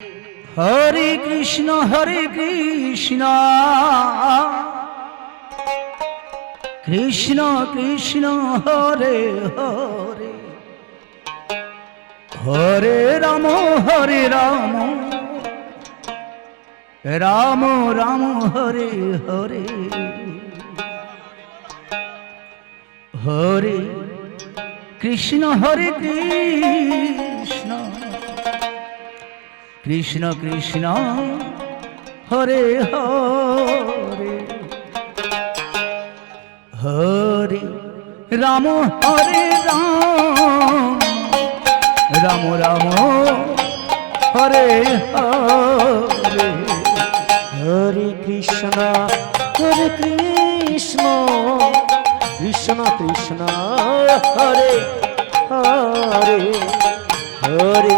Hare Krishna Krishna Krishna Hare Hare Hare Ram Ram Ram Hare Hare Hare Krishna Krishna Krishna Hare Hare Hare Ram Ram Ram Hare Hare Hare Krishna Krishna Krishna Hare Hare Hare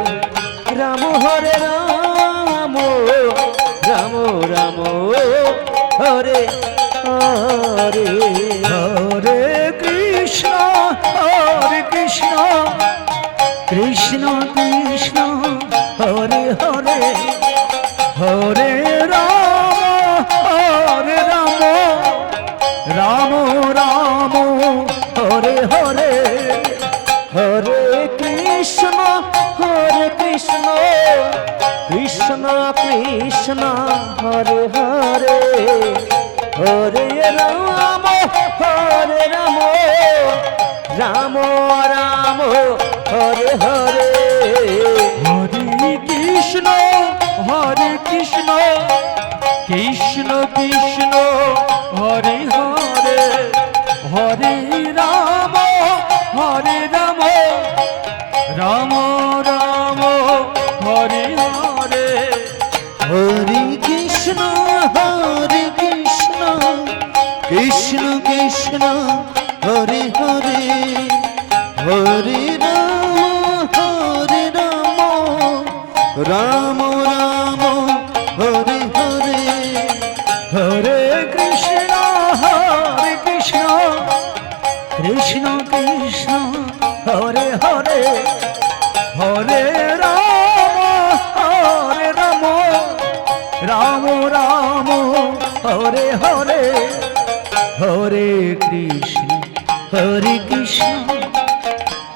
Ram Ram Ram Hare Hare Hare Krishna Krishna Krishna Hare Hare Hare Ram Ram Hare Hare Hare Krishna Krishna Krishna Hare Hare Hare Ram Ram Hare Hare Hare Krishna Krishna Krishna Hare Hare Hare Ram Ram Hare Hare Hare Krishna Krishna Hare Hare Hare Ram Hare Hare Hare Krishna Krishna Hare Hare Hare Ram Ram Hare Hare Hare Krishna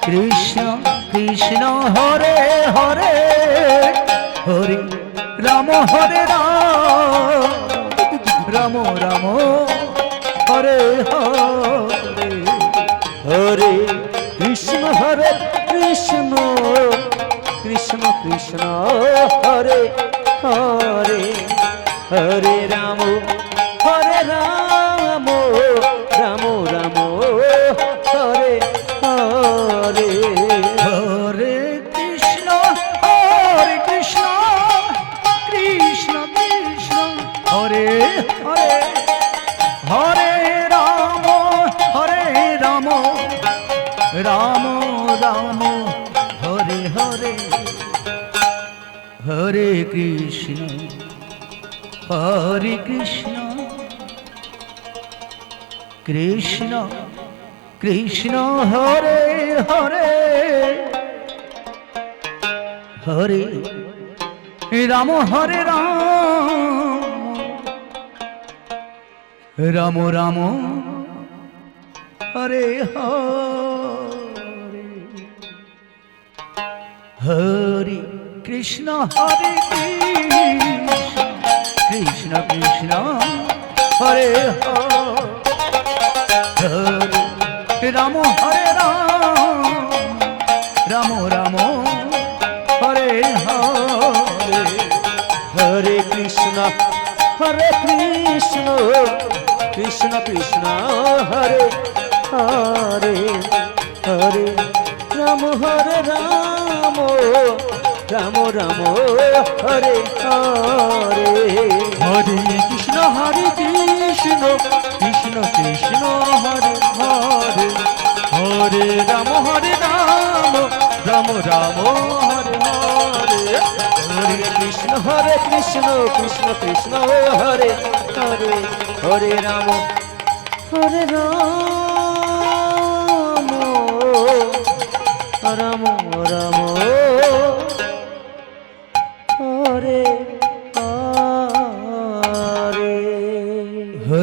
Krishna Hare Hare Hare Ram Ram Hare Hare Hare Krishna Krishna Hare Hare Hare Ram Ram Hare Hare Hare Krishna Krishna Hare Hare Hare Ram Ram Hare Hare Hare Krishna Krishna Hare Hare Hare Ram Ram Hare Hare Hare Krishna Krishna Hare Hare Ram Ram Hare Hare Hare Krishna Krishna Hare Hare Hare Ram Ram Hare Hare Hare Krishna Krishna Hare Hare Hare Ram Ram Hare Hare Hare Krishna Krishna Hare Hare Hare Ram Ram Hare